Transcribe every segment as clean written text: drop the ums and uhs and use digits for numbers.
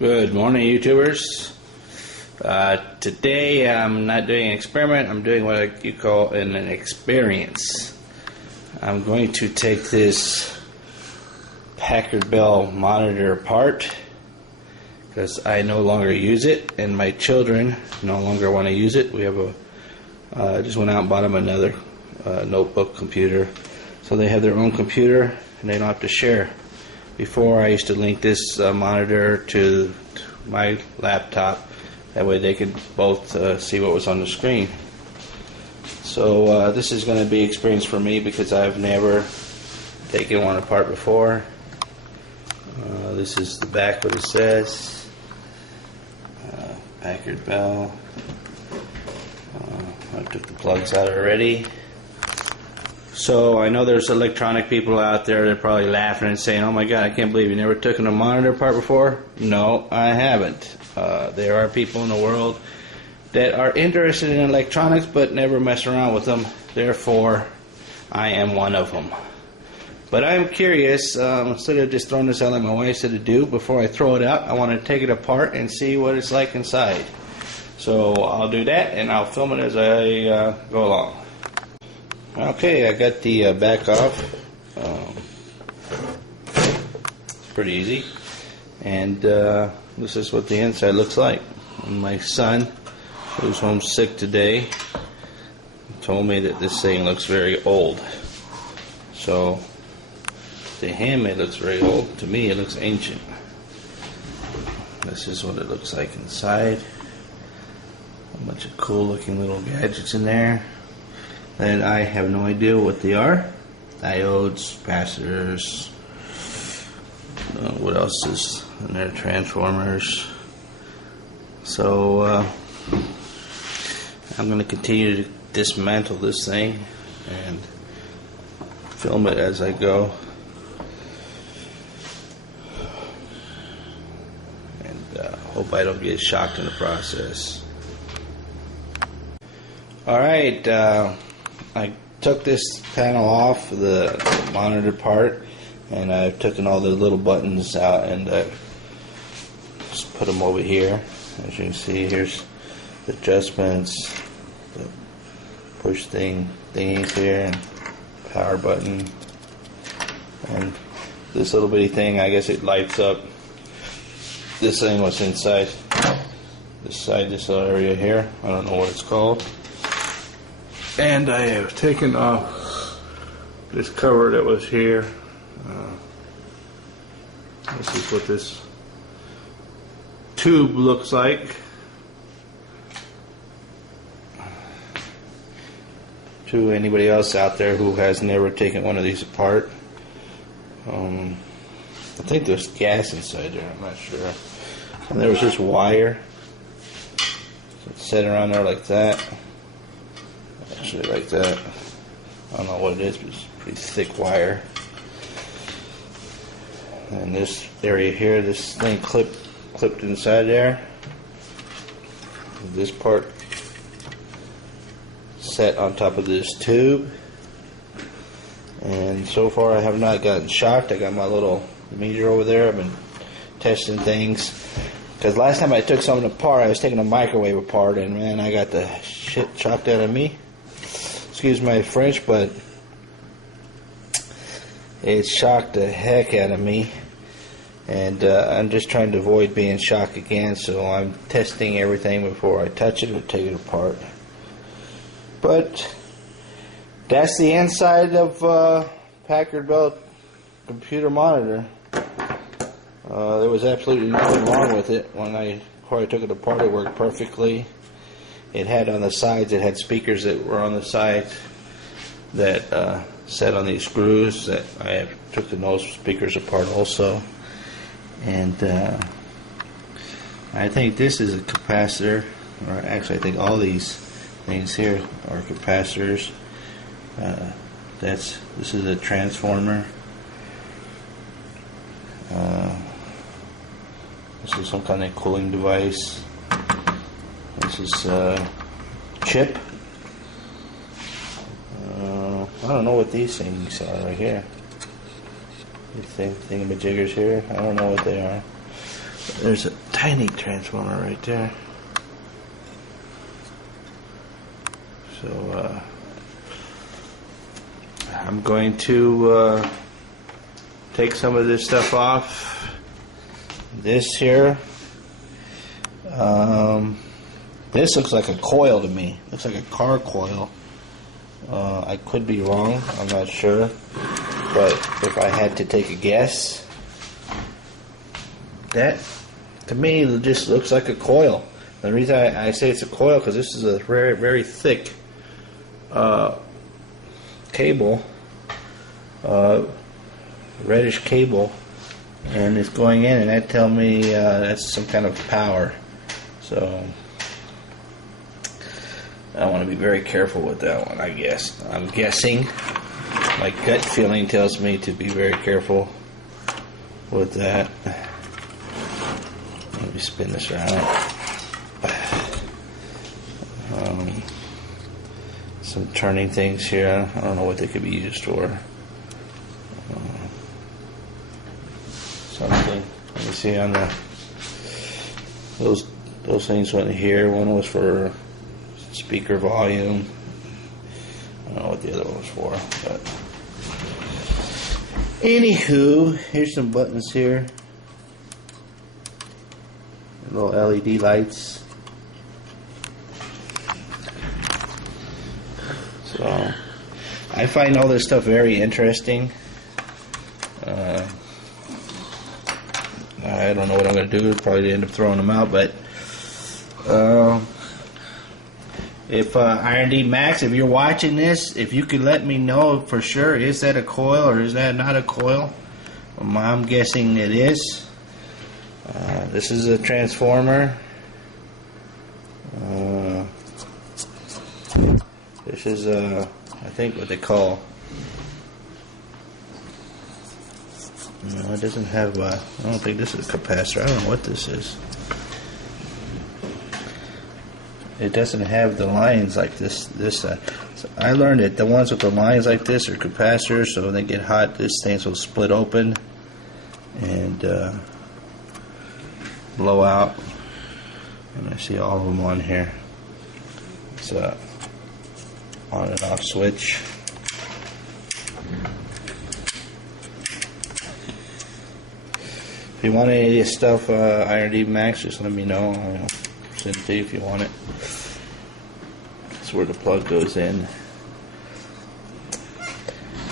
Good morning, YouTubers. Today I'm not doing an experiment, I'm doing what you call an experience. I'm going to take this Packard Bell monitor apart because I no longer use it and my children no longer want to use it. We have just went out and bought them another notebook computer, so they have their own computer and they don't have to share. Before, I used to link this monitor to my laptop. That way they could both see what was on the screen. So this is going to be an experience for me because I've never taken one apart before. This is the back, what it says. Packard Bell. I took the plugs out already. So I know there's electronic people out there that are probably laughing and saying, "Oh my God, I can't believe you never took a monitor apart before." No, I haven't. There are people in the world that are interested in electronics but never mess around with them. Therefore, I am one of them. But I'm curious, instead of just throwing this out like my wife said to do, before I throw it out, I want to take it apart and see what it's like inside. So I'll do that and I'll film it as I go along. Okay, I got the back off. It's pretty easy. And this is what the inside looks like. And my son, who's home sick today, told me that this thing looks very old. So to him it looks very old. To me it looks ancient. This is what it looks like inside. A bunch of cool looking little gadgets in there. And I have no idea what they are. Diodes, capacitors, what else is in there? Transformers. So I'm going to continue to dismantle this thing and film it as I go. And hope I don't get shocked in the process. Alright, I took this panel off the monitor part, and I've taken all the little buttons out and just put them over here. As you can see, here's the adjustments, the push thingies here, and power button, and this little bitty thing. I guess it lights up. This thing was inside this little area here. I don't know what it's called. And I have taken off this cover that was here. This is what this tube looks like. To anybody else out there who has never taken one of these apart, I think there's gas inside there, I'm not sure. And there was this wire. So it's set around there like that. Actually like that. I don't know what it is, but it's pretty thick wire. And this area here, this thing clipped inside there. This part set on top of this tube. And so far I have not gotten shocked. I got my little meter over there. I've been testing things. Because last time I took something apart, I was taking a microwave apart, and man, I got the shit shocked out of me. Excuse my French, but it shocked the heck out of me, and I'm just trying to avoid being shocked again, so I'm testing everything before I touch it or take it apart. But that's the inside of Packard Bell computer monitor. There was absolutely nothing wrong with it. Before I took it apart, it worked perfectly. It had on the sides, it had speakers that were on the sides that set on these screws that I took those speakers apart also. And I think this is a capacitor, or actually I think all these things here are capacitors. This is a transformer. This is some kind of cooling device. This is chip. I don't know what these things are right here. These thingamajiggers here. I don't know what they are. There's a tiny transformer right there. So I'm going to take some of this stuff off. This here, this looks like a coil to me. Looks like a car coil. I could be wrong, I'm not sure, but if I had to take a guess, that to me just looks like a coil. The reason I say it's a coil because this is a very, very thick cable, reddish cable, and it's going in, and that tells me that's some kind of power. So I want to be very careful with that one, I guess. I'm guessing. My gut feeling tells me to be very careful with that. Let me spin this around. Some turning things here. I don't know what they could be used for. Something. Let me see on the those things went here. One was for speaker volume. I don't know what the other one was for, but anywho, here's some buttons here. Little LED lights. So I find all this stuff very interesting. I don't know what I'm going to do. Probably end up throwing them out, but if R&D Max, if you're watching this, if you could let me know for sure, is that a coil or is that not a coil? I'm guessing it is. This is a transformer. This is I think what they call. No, it doesn't have. I don't think this is a capacitor. I don't know what this is. It doesn't have the lines like this. So I learned that the ones with the lines like this are capacitors. So when they get hot, this thing will split open and blow out. And I see all of them on here. It's a on and off switch. If you want any of this stuff, R&D Max, just let me know. I'll send it to you if you want it. That's where the plug goes in.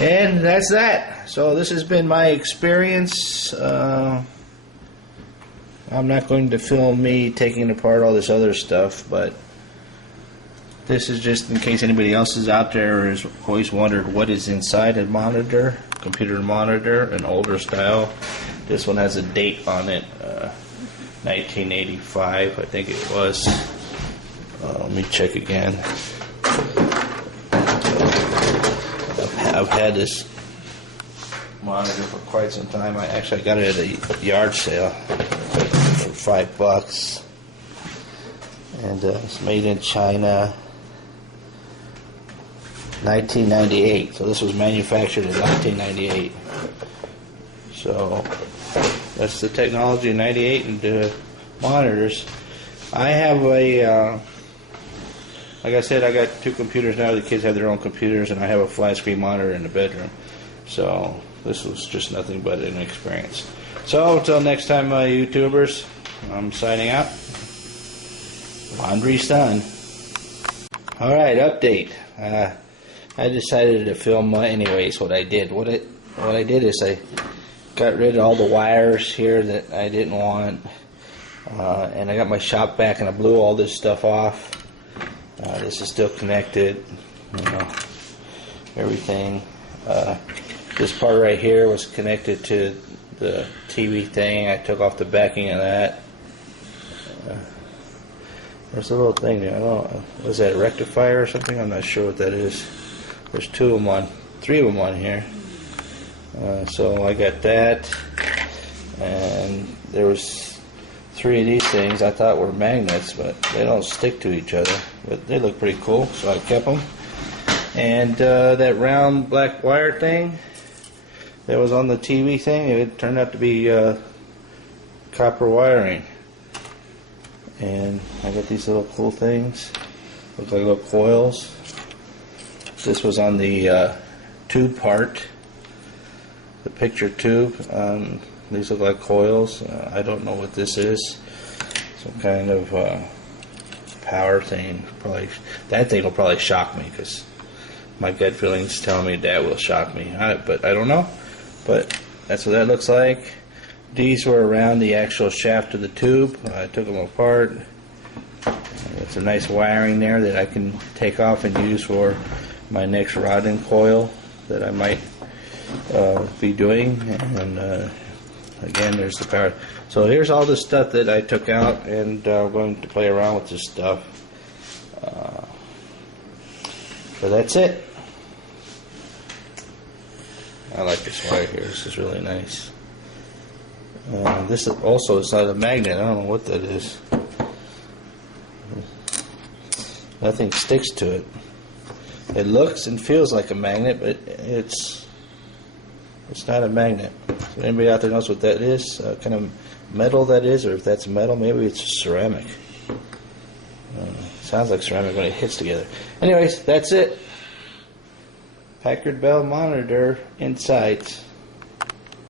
And that's that. So this has been my experience. I'm not going to film me taking apart all this other stuff, but this is just in case anybody else is out there or has always wondered what is inside a monitor, computer monitor, an older style. This one has a date on it, 1985, I think it was. Let me check again. I've had this monitor for quite some time. I got it at a yard sale for $5, and it's made in China, 1998. So this was manufactured in 1998. So that's the technology in 98 and monitors. I have a, like I said, I got two computers now. The kids have their own computers, and I have a flat screen monitor in the bedroom. So this was just nothing but an experience. So until next time, YouTubers, I'm signing out. Laundry's done. All right, update. I decided to film anyways. What I did is I got rid of all the wires here that I didn't want, and I got my shop vac and I blew all this stuff off. This is still connected, everything. This part right here was connected to the TV thing. I took off the backing of that. There's a little thing there. I don't know, was that a rectifier or something? I'm not sure what that is. There's three of them on here. So I got that, and there was 3 of these things I thought were magnets, but they don't stick to each other, but they look pretty cool, so I kept them. And that round black wire thing that was on the TV thing, it turned out to be copper wiring. And I got these little cool things, look like little coils. This was on the tube part, the picture tube. These look like coils. I don't know what this is. Some kind of power thing. Probably that thing will probably shock me, because my gut feelings tell me that will shock me. But I don't know. But that's what that looks like. These were around the actual shaft of the tube. I took them apart. There's some nice wiring there that I can take off and use for my next rod and coil that I might be doing. And again, there's the power. So here's all the stuff that I took out, and I'm going to play around with this stuff. So that's it. I like this wire here. This is really nice. This is also, it's not a magnet. I don't know what that is. Nothing sticks to it. It looks and feels like a magnet, but it's not a magnet. So anybody out there knows what that is? Kind of metal that is, or if that's metal, maybe it's ceramic. Sounds like ceramic when it hits together. Anyways, that's it. Packard Bell monitor in sight.